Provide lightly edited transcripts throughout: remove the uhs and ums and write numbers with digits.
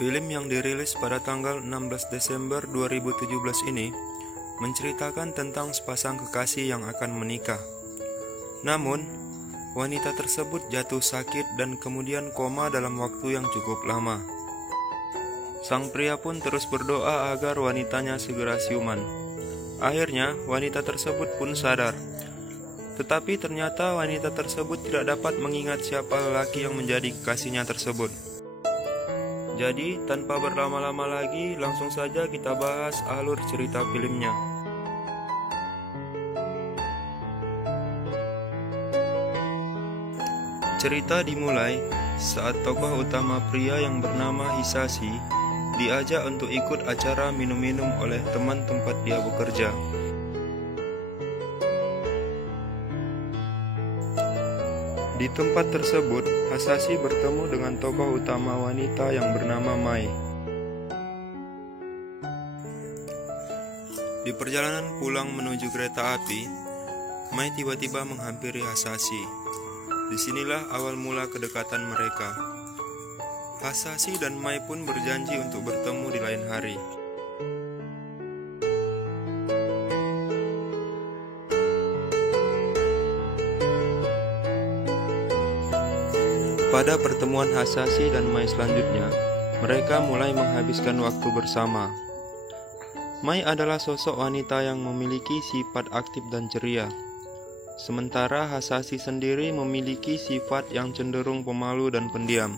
Film yang dirilis pada tanggal 16 Desember 2017 ini menceritakan tentang sepasang kekasih yang akan menikah. Namun, wanita tersebut jatuh sakit dan kemudian koma dalam waktu yang cukup lama. Sang pria pun terus berdoa agar wanitanya segera siuman. Akhirnya, wanita tersebut pun sadar. Tetapi ternyata wanita tersebut tidak dapat mengingat siapa lelaki yang menjadi kekasihnya tersebut. Jadi, tanpa berlama-lama lagi, langsung saja kita bahas alur cerita filmnya. Cerita dimulai saat tokoh utama pria yang bernama Hisashi diajak untuk ikut acara minum-minum oleh teman tempat dia bekerja. Di tempat tersebut, Hisashi bertemu dengan tokoh utama wanita yang bernama Mai. Di perjalanan pulang menuju kereta api, Mai tiba-tiba menghampiri Hisashi. Disinilah awal mula kedekatan mereka. Hisashi dan Mai pun berjanji untuk bertemu di lain hari. Pada pertemuan Hisashi dan Mai selanjutnya, mereka mulai menghabiskan waktu bersama. Mai adalah sosok wanita yang memiliki sifat aktif dan ceria. Sementara Hisashi sendiri memiliki sifat yang cenderung pemalu dan pendiam.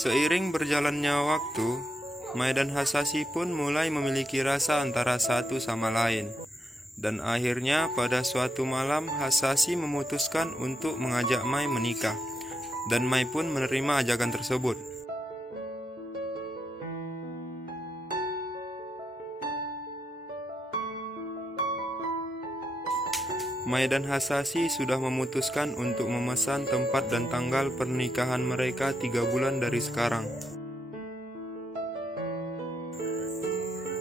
Seiring berjalannya waktu, Mai dan Hisashi pun mulai memiliki rasa antara satu sama lain. Dan akhirnya pada suatu malam Hisashi memutuskan untuk mengajak Mai menikah. Dan Mai pun menerima ajakan tersebut. Mai dan Hisashi sudah memutuskan untuk memesan tempat dan tanggal pernikahan mereka 3 bulan dari sekarang.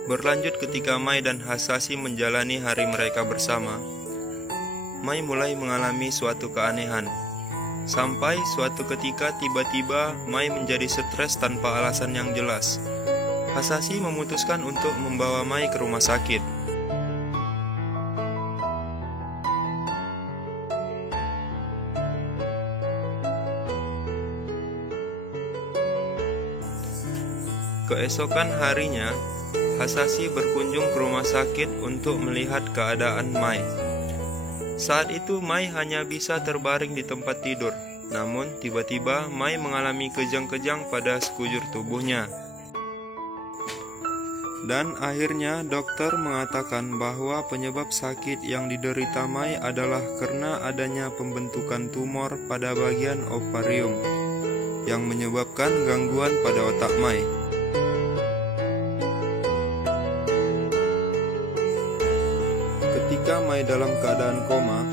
Berlanjut ketika Mai dan Hisashi menjalani hari mereka bersama, Mai mulai mengalami suatu keanehan. Sampai suatu ketika tiba-tiba Mai menjadi stres tanpa alasan yang jelas. Hisashi memutuskan untuk membawa Mai ke rumah sakit. Keesokan harinya, Hisashi berkunjung ke rumah sakit untuk melihat keadaan Mai. Saat itu Mai hanya bisa terbaring di tempat tidur, namun tiba-tiba Mai mengalami kejang-kejang pada sekujur tubuhnya. Dan akhirnya dokter mengatakan bahwa penyebab sakit yang diderita Mai adalah karena adanya pembentukan tumor pada bagian ovarium yang menyebabkan gangguan pada otak Mai. Ketika Mai dalam keadaan koma,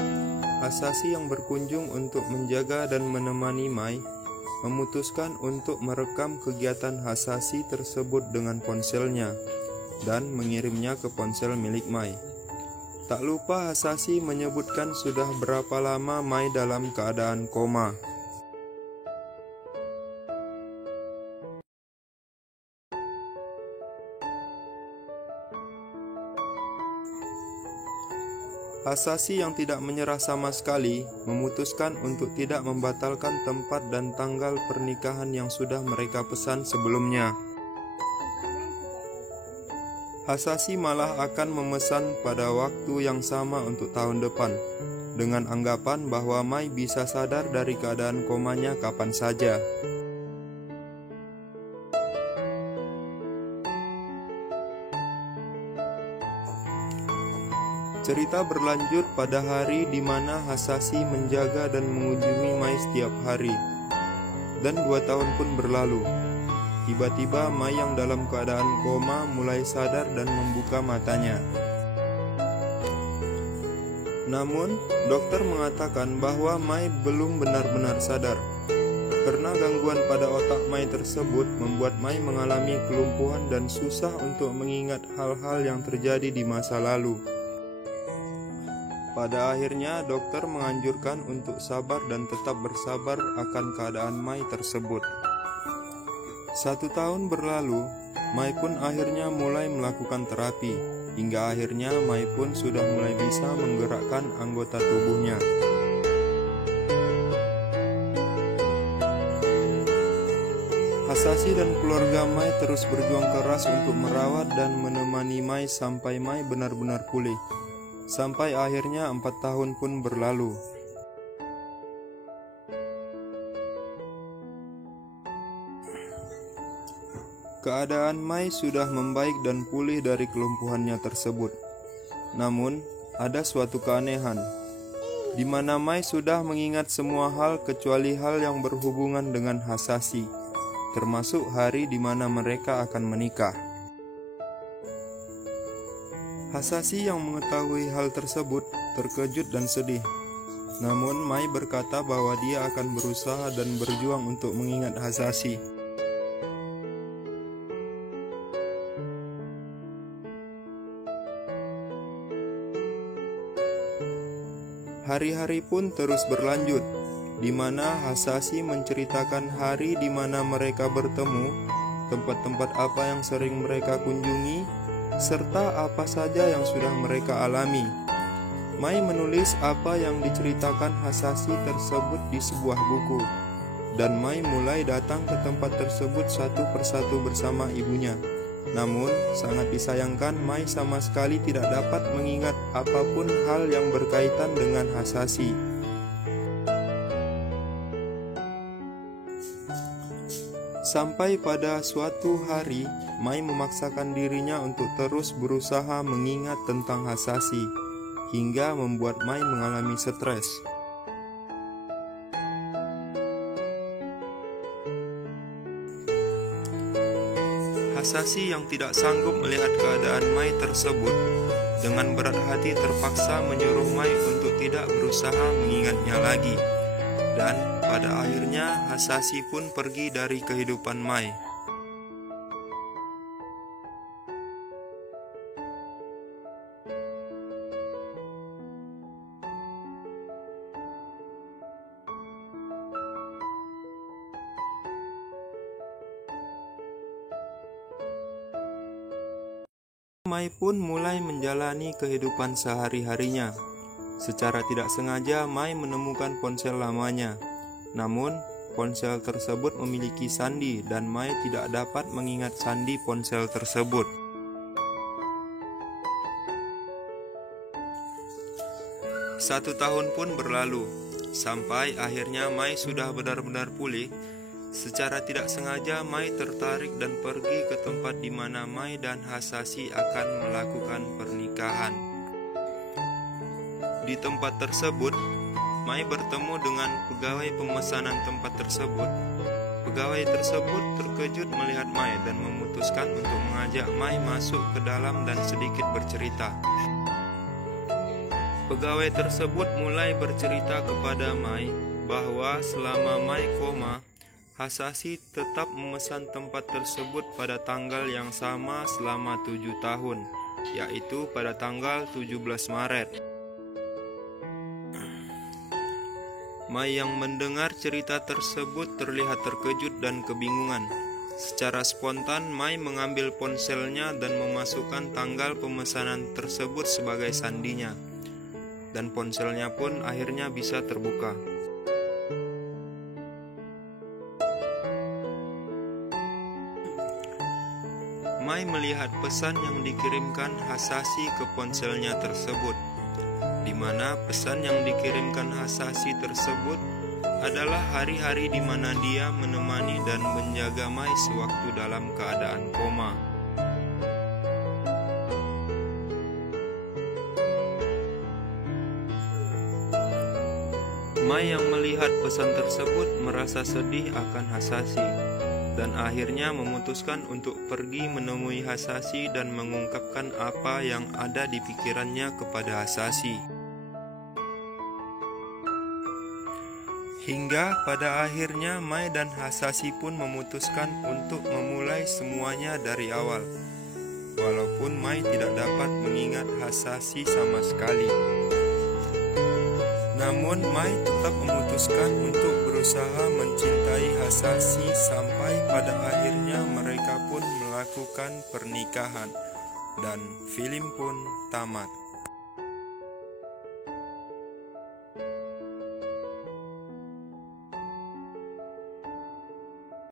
Hisashi yang berkunjung untuk menjaga dan menemani Mai memutuskan untuk merekam kegiatan Hisashi tersebut dengan ponselnya dan mengirimnya ke ponsel milik Mai. Tak lupa Hisashi menyebutkan sudah berapa lama Mai dalam keadaan koma. Hisashi yang tidak menyerah sama sekali memutuskan untuk tidak membatalkan tempat dan tanggal pernikahan yang sudah mereka pesan sebelumnya. Hisashi malah akan memesan pada waktu yang sama untuk tahun depan, dengan anggapan bahwa Mai bisa sadar dari keadaan komanya kapan saja. Cerita berlanjut pada hari di mana Hisashi menjaga dan mengunjungi Mai setiap hari. Dan 2 tahun pun berlalu. Tiba-tiba Mai yang dalam keadaan koma mulai sadar dan membuka matanya. Namun, dokter mengatakan bahwa Mai belum benar-benar sadar. Karena gangguan pada otak Mai tersebut membuat Mai mengalami kelumpuhan dan susah untuk mengingat hal-hal yang terjadi di masa lalu. Pada akhirnya dokter menganjurkan untuk sabar dan tetap bersabar akan keadaan Mai tersebut. 1 tahun berlalu, Mai pun akhirnya mulai melakukan terapi, hingga akhirnya Mai pun sudah mulai bisa menggerakkan anggota tubuhnya. Hasashi dan keluarga Mai terus berjuang keras untuk merawat dan menemani Mai sampai Mai benar-benar pulih. Sampai akhirnya 4 tahun pun berlalu. Keadaan Mai sudah membaik dan pulih dari kelumpuhannya tersebut. Namun, ada suatu keanehan, di mana Mai sudah mengingat semua hal kecuali hal yang berhubungan dengan Hasashi, termasuk hari di mana mereka akan menikah. Hasashi yang mengetahui hal tersebut terkejut dan sedih. Namun Mai berkata bahwa dia akan berusaha dan berjuang untuk mengingat Hasashi. Hari-hari pun terus berlanjut, di mana Hasashi menceritakan hari di mana mereka bertemu, tempat-tempat apa yang sering mereka kunjungi, serta apa saja yang sudah mereka alami. Mai menulis apa yang diceritakan Hasashi tersebut di sebuah buku, dan Mai mulai datang ke tempat tersebut satu persatu bersama ibunya. Namun, sangat disayangkan Mai sama sekali tidak dapat mengingat apapun hal yang berkaitan dengan Hasashi. Sampai pada suatu hari, Mai memaksakan dirinya untuk terus berusaha mengingat tentang Hasashi, hingga membuat Mai mengalami stres. Hasashi yang tidak sanggup melihat keadaan Mai tersebut, dengan berat hati terpaksa menyuruh Mai untuk tidak berusaha mengingatnya lagi. Dan pada akhirnya Hasashi pun pergi dari kehidupan Mai. Mai pun mulai menjalani kehidupan sehari-harinya. Secara tidak sengaja Mai menemukan ponsel lamanya. Namun, ponsel tersebut memiliki sandi dan Mai tidak dapat mengingat sandi ponsel tersebut. Satu tahun pun berlalu, sampai akhirnya Mai sudah benar-benar pulih. Secara tidak sengaja Mai tertarik dan pergi ke tempat di mana Mai dan Hasashi akan melakukan pernikahan. Di tempat tersebut, Mai bertemu dengan pegawai pemesanan tempat tersebut. Pegawai tersebut terkejut melihat Mai dan memutuskan untuk mengajak Mai masuk ke dalam dan sedikit bercerita. Pegawai tersebut mulai bercerita kepada Mai bahwa selama Mai koma, Hasashi tetap memesan tempat tersebut pada tanggal yang sama selama 7 tahun, yaitu pada tanggal 17 Maret. Mai yang mendengar cerita tersebut terlihat terkejut dan kebingungan. Secara spontan, Mai mengambil ponselnya dan memasukkan tanggal pemesanan tersebut sebagai sandinya. Dan ponselnya pun akhirnya bisa terbuka. Mai melihat pesan yang dikirimkan Hasashi ke ponselnya tersebut, di mana pesan yang dikirimkan Hasashi tersebut adalah hari-hari di mana dia menemani dan menjaga Mai sewaktu dalam keadaan koma. Mai yang melihat pesan tersebut merasa sedih akan Hasashi, dan akhirnya memutuskan untuk pergi menemui Hasashi dan mengungkapkan apa yang ada di pikirannya kepada Hasashi. Hingga pada akhirnya Mai dan Hasashi pun memutuskan untuk memulai semuanya dari awal, walaupun Mai tidak dapat mengingat Hasashi sama sekali. Namun Mai tetap memutuskan untuk berusaha mencintai Hasashi sampai pada akhirnya mereka pun melakukan pernikahan dan film pun tamat.